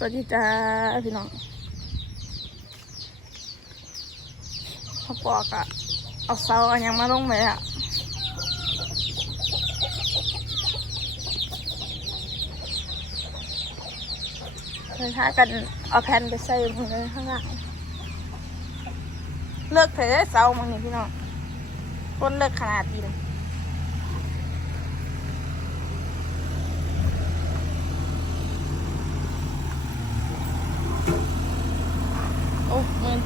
สวัสดีจ้าพี่น้องเขาบอกอะเอาเสาอันยังมาลงไหมอะเลยท้ากันเอาแผ่นไปใส่มือข้างหลังเลิกเถอะเสามันนี่พี่น้องต้นเลิกขนาดดีเลย โอ้เงิน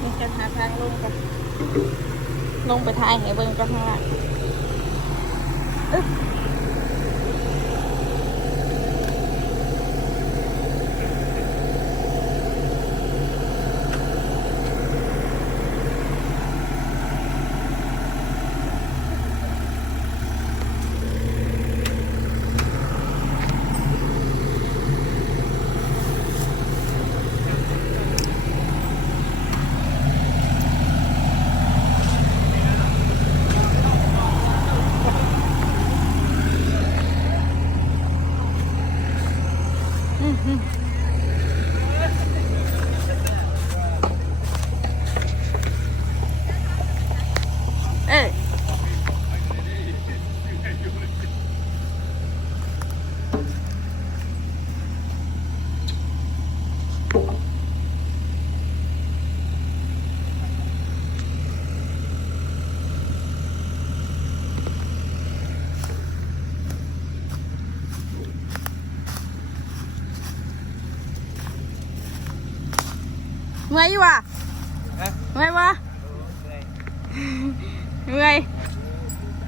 นี่กันหาทางลงกัน ลงไปทายให้เบิ่งกันข้างล่างอึ๊บ เอ้ย เมื่อยอยู่วะฮะเมื่อยวะเมื่อย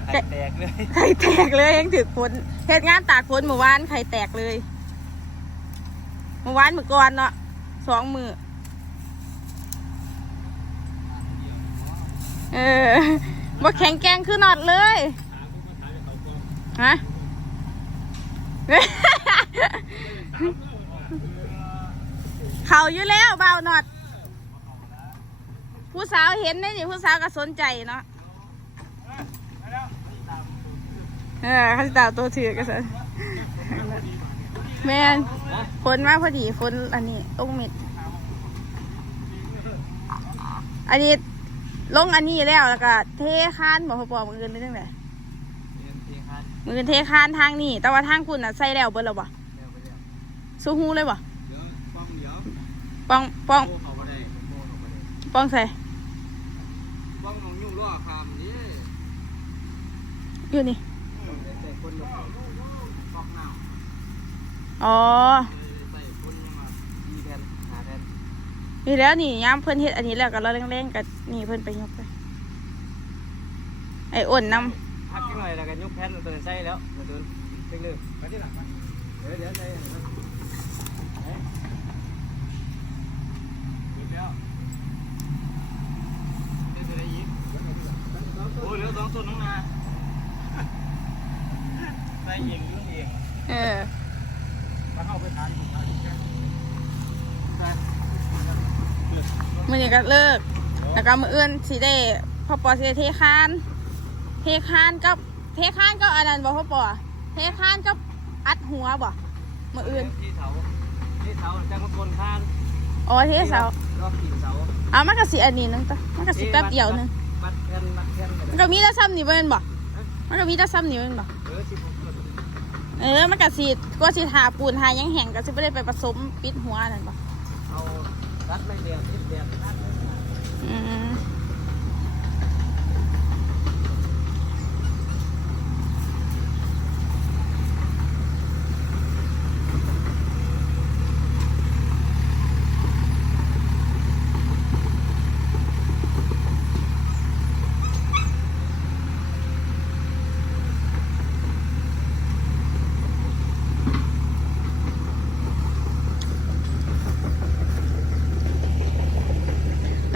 ไข่แตกเลยไข่แตกเลยยังถึกฝนเหตุงานตากฝนเมื่อวานไข่แตกเลยเมื่อวานเมื่อก่อนเนาะสองมือเออบ่แข็งแกร่งขึ้นนอดเลยฮะเขาอยู่แล้วเบาหนอด ผู้สาวเห็นได้นี่ผู้สาวก็สนใจเนาะเออเขาจะตามตัวถือกันสิแมนฝนมาพอดีฝนอันนี้ลงเม็ดอันนี้ลงอันนี้แล้วแล้วก็เทคานบอกเขาบอกมืออื่นได้ตั้งแต่มืออื่นเทคานทางนี้ แต่ว่าทางคุณอะใส่แล้วเบิดแล้วบ่สู้หูเลยบ่ป้องป้องป้องใส่ บ้องน้องยู่รอคามนี่ อยู่นี่นอ๋อใส่คนยังมาดีแทนหาแทนนี่แล้วนี่ย้ำเพิ่นเฮ็ดอันนี้แล้วก็เราแรงๆกับนี่เพิ่นไปยกไป ไอ้อ้นนำพักยังไงแล้วกันยกแผ่นตัวใส่แล้วมาดูเรื่อยๆไปที่หลังเดี๋ยวเดี๋ยวใส่โอ้เหลือสองตัวน้องนา ส่เองยื่นเองเออมาเข้าไปทานมื้อนี้ก็เลิก แล้วก็มื้ออื่นสิได้พ่อปอสิได้เทคาน เทคานกับเทคานก็อันนั้นบ่พ่อปอเทคานกับอัดหัวบ่มื้ออื่นที่เสาที่เสาแต่มากนข้างอ๋อเทเสารอบกี่เสาเอามันก็สิอันนี้นึงตะมันก็สิแป๊บเดียวนึงมัดแขนมัดแขนมันก็มีแต่ซ้ำนี่บ่แม่นบ่มันก็มีแต่ซ้ำนี่บ่แม่นบ่เออสิบหกคน เออมันก็สิกว่าสิทาปูนทาหยังแห้งก็สิบ่ได้ไปผสมปิดหัวนั่นบ่เอารัดไม่เดียวนิดเดียวรัดเลยอืม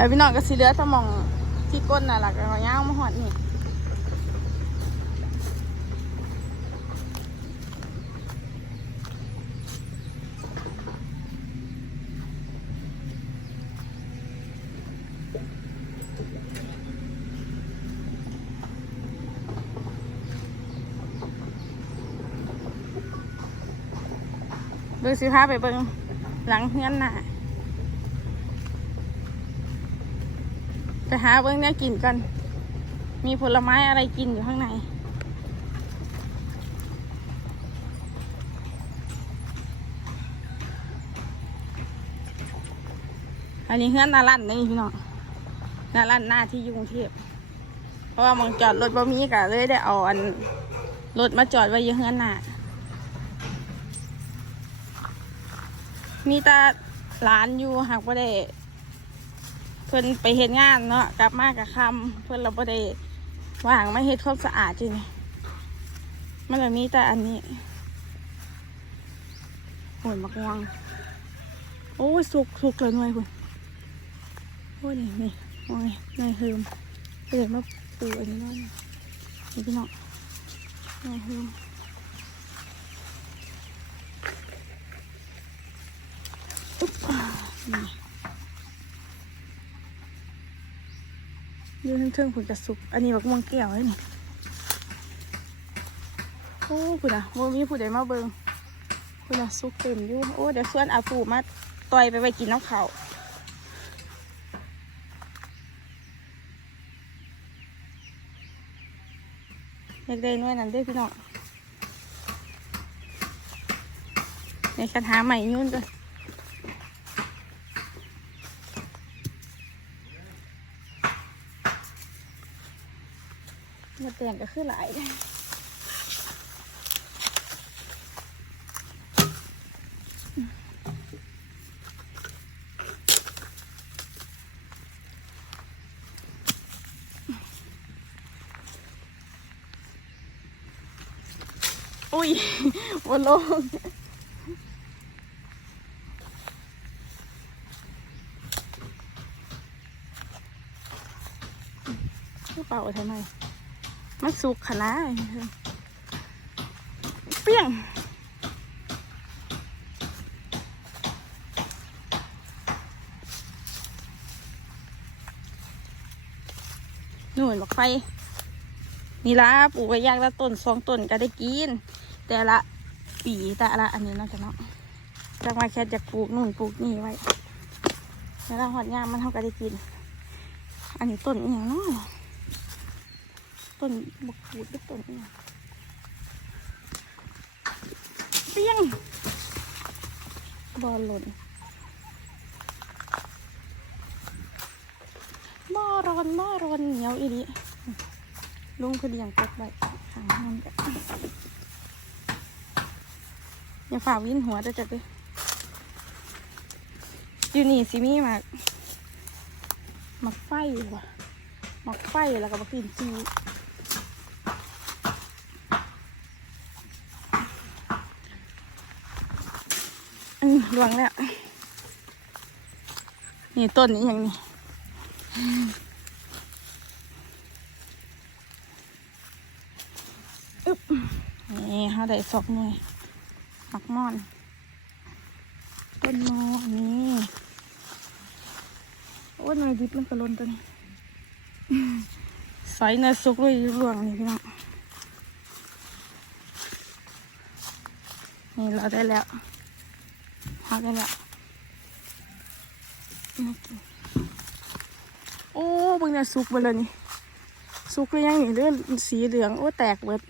แล้พี่น้องก็สีเลือตะมองที่ก้นน่ะหลักเราย่างมาหอดนี่ดูสิพาไปเบิ้งหลังเฮือนน่ะ หาเบิ่งเนี้ยกินกัน มีผลไม้อะไรกินอยู่ข้างใน อันนี้เฮือนนาลั่นนี่พี่น้องนาลั่นหน้าที่ยกรุงเทพเพราะว่ามองจอดรถบ่มีก็เลยได้เอาอันรถมาจอดไว้ยังเฮือนหน้ามีต่ร้านอยู่หากว่าได้ เพิ่นไปเฮ็ดงานเนาะกลับมากับคำเพิ่นเราบ่ได้ว่างไมาเฮ็ดความสะอาดจีนี่มันเลยมีแต่อันนี้โอ้ยมักม่วงโอ้ยสุกสุกเลยหน่วยคุณโอ้ยนี่นี่มองนี่นายเฮิมเดี๋ยวมาปูอันนี้หน่อยนี่พี่น้องนายเฮิมอุ๊บนี่ ยืนเทิงๆผุนกระสุก อันนี้บักม่วงแก้วเลยนี่โอ้ผุนอะโมมีผู้ใดมาเบิงผุนอะสุกเต็มอยู่ โอ้ เดี๋ยวส่วนอาปูมาต่อยไปไปกินน้ำเขาอยากได้น่วยนั้นเด้พี่น้องในกระถาใหม่ยุ่นเลย แต่งก็คือหลายเลยอุ้ยบนโลงกระเป๋าทำไหม มันสุกขนาดนี้เปรี้ยงนู่นบอกไฟนี่ละปลูกไว้ยากละต้นสองต้นก็ได้กิน แต่ละปีแต่ละอันนี้เนาะจ้ะเนาะจังว่าแค่จะปลูกนู่นปลูกนี่ไว้แล้วหอดยามมันเท่าก็ได้กิน อันนี้ต้นอย่างเนาะ ต้นบกขูดด้วยต้นเนี่ยเปี้ยง บอลหล่นบ่อร้อนบ่อร้อนเหนียวอีดีลุงคือเลี้ยงกบไว้หางมันก็อย่าฝ่าวินหัวจะจัดเลยอยู่นี่สิมีหมากมากไฟว่ะมากไฟแล้วก็บักกินจี อืมห ลวงแล้ว นี่ต้นนี้อย่างนี้ อึ๊บ นี่เขาได้สองหน่วยมักม่อน ต้นโมอนนี้โอ้ยหน่อยดิบมันกระลนตัวนี้ใส่เนื้อสุกเลยหลวงนี่พี่น้องนี่เราได้แล้วากันละโอ้บิ่งเนี่ยสุกไปเลยนี่สุกหรือยังนี่เลื่อดสีเหลือง โอ้แตกเบิด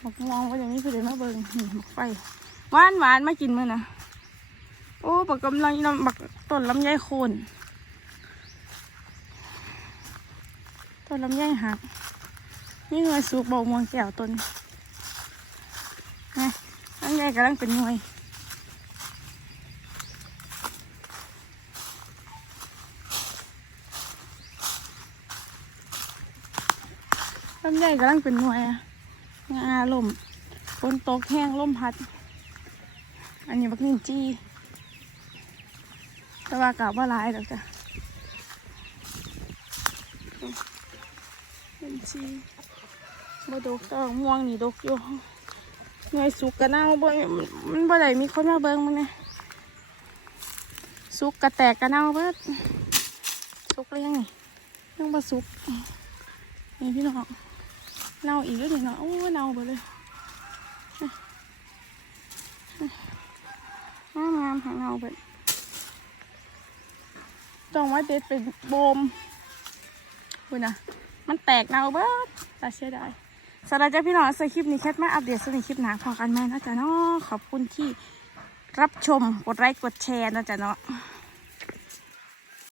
หมกมองว่าอย่างนี้คือเดี๋ยวมาเบิ่งนี่หมกไฟหวานหวานมากินมื้อนะโอ้บักกำลังนำบักต้นลำไยโคนต้นลำไยหัก นี่หน่วยสุกเบาม่วงแก้วต้นนี่อันใหญ่กำลังเป็นหน่วยลำไยกำลังเป็นหน่วยอะงาลมฝนตกแห้งลมพัด อันนี้บักนินจี้แต่ว่ากาบว่าลายดอกจ้ะนินจี้ บ่ดกแต่ม่วงนี่ดกอยู่หน่วยสุกกระเน่าบ่มันบ่ได้มีคนมาเบิ่งมันเนี่ยสุกกระแตกกระเน่าเบิดสุกเรียงนี่ยังบ่สุกนี่พี่น้องเน่าอีกแล้วเนาะโอ้เน่าไปเลยงามงามๆหางเน่าไปต้องไว้เด็ดเป็นโบมคุณนะมันแตกเน่าเบ้ดแต่เสียดาย สำหรับเจ้าพี่น้องสคลิปนี้แคทมาอัปเดตสนิทคลิปหนาพอกันไหมนะจ๊ะเนาะขอบคุณที่รับชมกดไลค์กดแชร์นะจ๊ะเนาะ